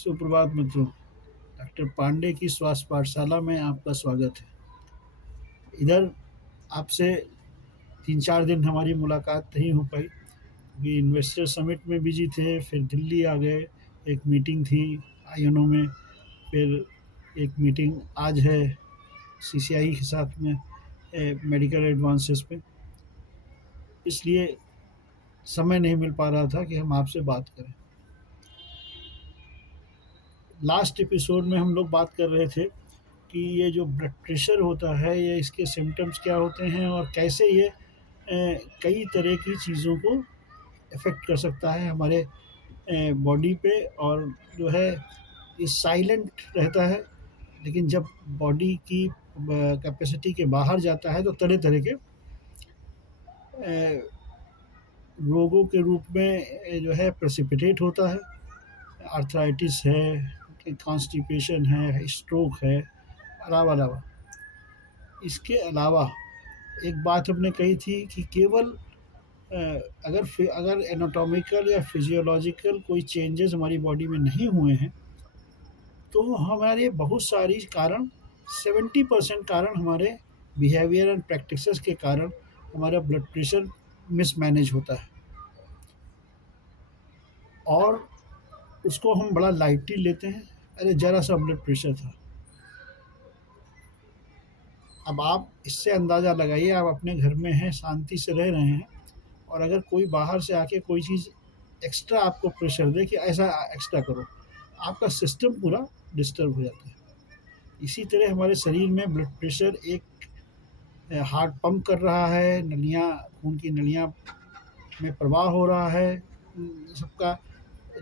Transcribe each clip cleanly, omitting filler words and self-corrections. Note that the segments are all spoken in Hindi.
सुप्रभात मित्रों। डॉक्टर पांडे की स्वास्थ्य पाठशाला में आपका स्वागत है। इधर आपसे 3-4 दिन हमारी मुलाकात नहीं हो पाई क्योंकि इन्वेस्टर समिट में बिजी थे, फिर दिल्ली आ गए, एक मीटिंग थी आईएनओ में, फिर एक मीटिंग आज है सीसीआई के साथ में मेडिकल एडवांसेस पे, इसलिए समय नहीं मिल पा रहा था कि हम आपसे बात करें। लास्ट एपिसोड में हम लोग बात कर रहे थे कि ये जो ब्लड प्रेशर होता है, ये इसके सिम्पटम्स क्या होते हैं और कैसे ये कई तरह की चीज़ों को अफ़ेक्ट कर सकता है हमारे बॉडी पे, और जो है ये साइलेंट रहता है, लेकिन जब बॉडी की कैपेसिटी के बाहर जाता है तो तरह-तरह के रोगों के रूप में जो है प्रेसिपिटेट होता है। आर्थराइटिस है, कॉन्स्टिपेशन है, स्ट्रोक है, अलावा इसके अलावा एक बात हमने कही थी कि केवल अगर एनाटॉमिकल या फिजियोलॉजिकल कोई चेंजेस हमारी बॉडी में नहीं हुए हैं, तो हमारे बहुत सारी कारण 70% कारण हमारे बिहेवियर एंड प्रैक्टिसेस के कारण हमारा ब्लड प्रेशर मिसमैनेज होता है और उसको हम बड़ा लाइटली लेते हैं। अरे ज़रा सा ब्लड प्रेशर था। अब आप इससे अंदाज़ा लगाइए, आप अपने घर में हैं, शांति से रह रहे हैं, और अगर कोई बाहर से आके कोई चीज़ एक्स्ट्रा आपको प्रेशर दे कि ऐसा एक्स्ट्रा करो, आपका सिस्टम पूरा डिस्टर्ब हो जाता है। इसी तरह हमारे शरीर में ब्लड प्रेशर एक हार्ट पंप कर रहा है, नलियाँ, खून की नलियाँ में प्रवाह हो रहा है, सबका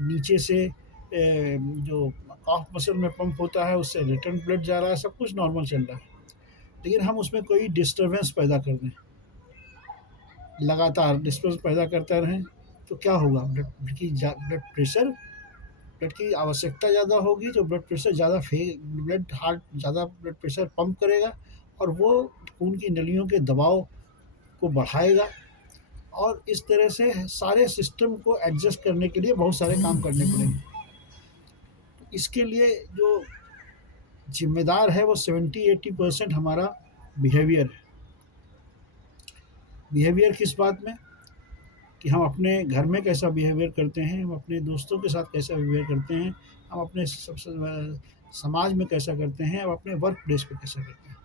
नीचे से जो कॉफ मसल में पंप होता है उससे रिटर्न ब्लड जा रहा है, सब कुछ नॉर्मल चल रहा है। लेकिन हम उसमें कोई डिस्टर्बेंस पैदा कर दें, लगातार डिस्टर्बेंस पैदा करते रहें, तो क्या होगा? ब्लड की आवश्यकता ज़्यादा होगी, तो ब्लड प्रेशर ज़्यादा हार्ट ज़्यादा ब्लड प्रेशर पंप करेगा और वो खून की नलियों के दबाव को बढ़ाएगा, और इस तरह से सारे सिस्टम को एडजस्ट करने के लिए बहुत सारे काम करने पड़ेंगे। इसके लिए जो जिम्मेदार है वो 70-80% हमारा बिहेवियर है। बिहेवियर किस बात में? कि हम अपने घर में कैसा बिहेवियर करते हैं, हम अपने दोस्तों के साथ कैसा बिहेवियर करते हैं, हम अपने समाज में कैसा करते हैं, हम अपने वर्क प्लेस पे कैसा करते हैं।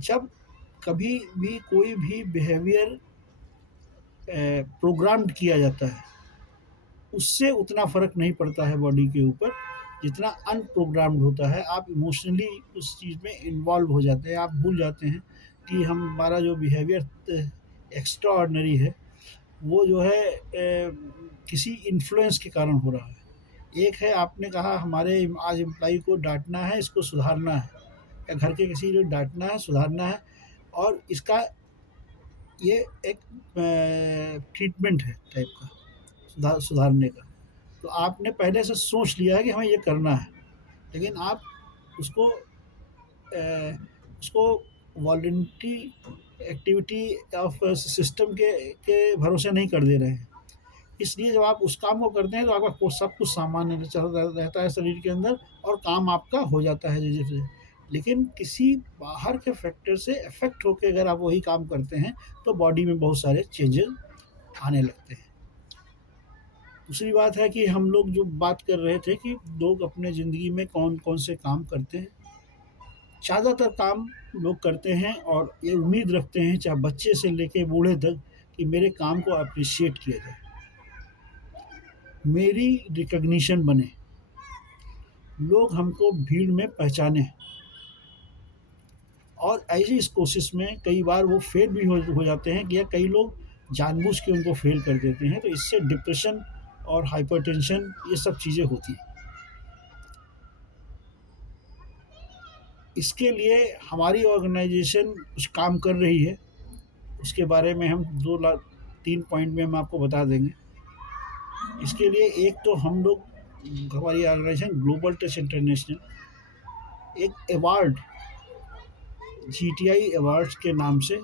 जब कभी भी कोई भी बिहेवियर प्रोग्राम्ड किया जाता है, उससे उतना फ़र्क नहीं पड़ता है बॉडी के ऊपर जितना अनप्रोग्राम्ड होता है। आप इमोशनली उस चीज़ में इन्वॉल्व हो जाते हैं, आप भूल जाते हैं कि हमारा जो बिहेवियर एक्स्ट्रा ऑर्डिनरी है, वो जो है किसी इन्फ्लुएंस के कारण हो रहा है। एक है, आपने कहा हमारे आज एम्प्लॉई को डाँटना है, इसको सुधारना है, या घर के किसी को डाँटना है, सुधारना है, और इसका ये एक ट्रीटमेंट है टाइप का सुधारने का। तो आपने पहले से सोच लिया है कि हमें ये करना है, लेकिन आप उसको उसको वॉलंटरी एक्टिविटी ऑफ सिस्टम के भरोसे नहीं कर दे रहे हैं। इसलिए जब आप उस काम को करते हैं तो आपका सब कुछ सामान्य चल रहता है शरीर के अंदर, और काम आपका हो जाता है जैसे। लेकिन किसी बाहर के फैक्टर से इफ़ेक्ट होके अगर आप वही काम करते हैं तो बॉडी में बहुत सारे चेंजेस आने लगते हैं। दूसरी बात है कि हम लोग जो बात कर रहे थे कि लोग अपने ज़िंदगी में कौन-कौन से काम करते हैं। ज़्यादातर काम लोग करते हैं और ये उम्मीद रखते हैं, चाहे बच्चे से लेके बूढ़े तक, कि मेरे काम को एप्रिशिएट किया जाए, मेरी रिकॉग्निशन बने, लोग हमको भीड़ में पहचानें। और ऐसी इस कोशिश में कई बार वो फेल भी हो जाते हैं, कि या कई लोग जानबूझ के उनको फेल कर देते हैं, तो इससे डिप्रेशन और हाइपरटेंशन ये सब चीज़ें होती हैं। इसके लिए हमारी ऑर्गेनाइजेशन कुछ काम कर रही है, उसके बारे में हम 3 पॉइंट में हम आपको बता देंगे। इसके लिए एक तो हम लोग, हमारी ऑर्गेनाइजेशन ग्लोबल टच इंटरनेशनल एक अवार्ड जीटीआई अवार्ड्स के नाम से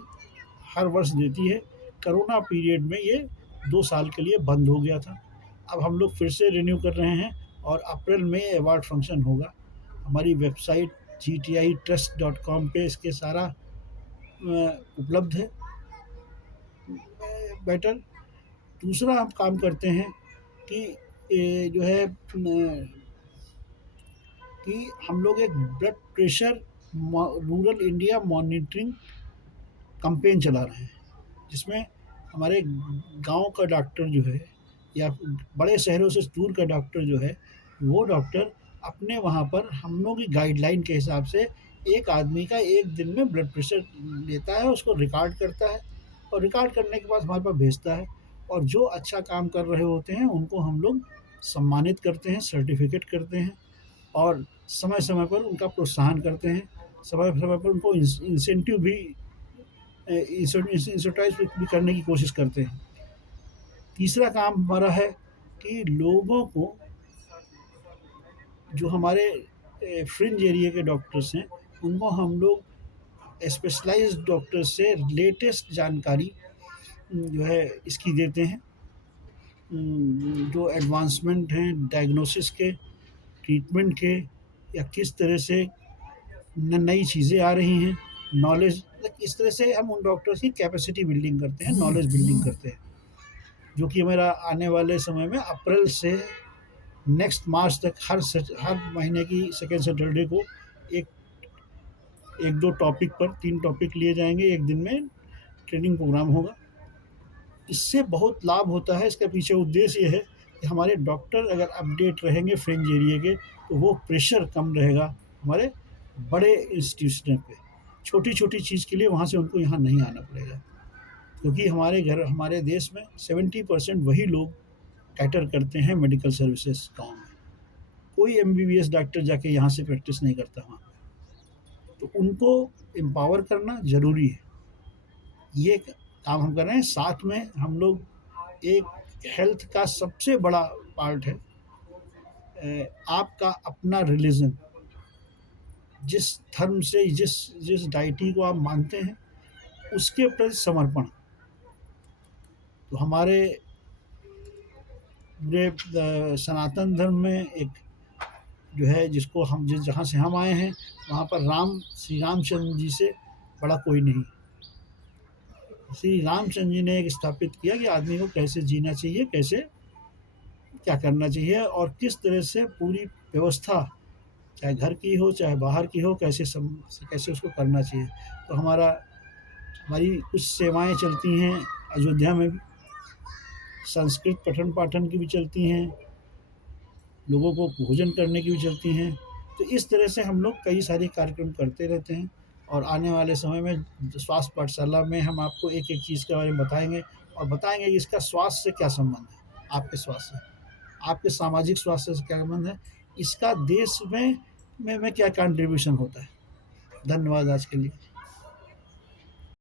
हर वर्ष देती है। कोरोना पीरियड में ये 2 साल के लिए बंद हो गया था, अब हम लोग फिर से रिन्यू कर रहे हैं और अप्रैल में अवार्ड फंक्शन होगा। हमारी वेबसाइट gtitrust.com पे इसके सारा उपलब्ध है मैटर। दूसरा हम काम करते हैं कि जो है कि हम लोग एक blood pressure rural India monitoring campaign चला रहे हैं, जिसमें हमारे गांव का डॉक्टर जो है या बड़े शहरों से दूर का डॉक्टर जो है, वो डॉक्टर अपने वहाँ पर हम लोग की गाइडलाइन के हिसाब से एक आदमी का एक दिन में ब्लड प्रेशर लेता है, उसको रिकॉर्ड करता है और रिकॉर्ड करने के बाद हमारे पास भेजता है। और जो अच्छा काम कर रहे होते हैं उनको हम लोग सम्मानित करते हैं, सर्टिफिकेट करते हैं और समय-समय पर उनका प्रोत्साहन करते हैं, समय-समय पर उनको इंसेंटिव भी इंसेंटाइज़ भी करने की कोशिश करते हैं। तीसरा काम हमारा है कि लोगों को जो हमारे फ्रिंज एरिया के डॉक्टर्स हैं, उनको हम लोग स्पेशलाइज़्ड डॉक्टर से लेटेस्ट जानकारी जो है इसकी देते हैं। जो एडवांसमेंट हैं डायग्नोसिस के, ट्रीटमेंट के या किस तरह से नई चीज़ें आ रही हैं, नॉलेज इस तरह से हम उन डॉक्टर्स की कैपेसिटी बिल्डिंग करते हैं, नॉलेज बिल्डिंग करते हैं, जो कि मेरा आने वाले समय में अप्रैल से नेक्स्ट मार्च तक हर महीने की सेकेंड सैटरडे को एक 1-2 टॉपिक पर 3 टॉपिक लिए जाएंगे, एक दिन में ट्रेनिंग प्रोग्राम होगा। इससे बहुत लाभ होता है। इसके पीछे उद्देश्य ये है कि हमारे डॉक्टर अगर अपडेट रहेंगे फ्रिंज एरिया के, तो वो प्रेशर कम रहेगा हमारे बड़े इंस्टीट्यूशन पे। छोटी-छोटी चीज़ के लिए वहाँ से उनको यहाँ नहीं आना पड़ेगा, क्योंकि हमारे देश में 70% वही लोग कैटर करते हैं मेडिकल सर्विसेज गाँव में। कोई एमबीबीएस डॉक्टर जाके यहाँ से प्रैक्टिस नहीं करता वहाँ पे। तो उनको एम्पावर करना ज़रूरी है। ये काम हम कर रहे हैं। साथ में हम लोग एक हेल्थ का सबसे बड़ा पार्ट है आपका अपना रिलीजन, जिस धर्म से जिस डाइटी को आप मानते हैं उसके प्रति समर्पण। तो हमारे सनातन धर्म में एक जो है जिसको हम जहाँ से हम आए हैं, वहाँ पर श्री रामचंद्र जी से बड़ा कोई नहीं। श्री रामचंद्र जी ने एक स्थापित किया कि आदमी को कैसे जीना चाहिए, कैसे क्या करना चाहिए और किस तरह से पूरी व्यवस्था, चाहे घर की हो चाहे बाहर की हो, कैसे उसको करना चाहिए। तो हमारी कुछ सेवाएं चलती हैं अयोध्या में भी, संस्कृत पठन पाठन की भी चलती हैं, लोगों को भोजन करने की भी चलती हैं। तो इस तरह से हम लोग कई सारे कार्यक्रम करते रहते हैं और आने वाले समय में स्वास्थ्य पाठशाला में हम आपको एक-एक चीज़ के बारे में बताएँगे और बताएँगे कि इसका स्वास्थ्य से क्या संबंध है, आपके स्वास्थ्य से, आपके सामाजिक स्वास्थ्य से क्या संबंध है, इसका देश में क्या कंट्रीब्यूशन होता है। धन्यवाद आज के लिए।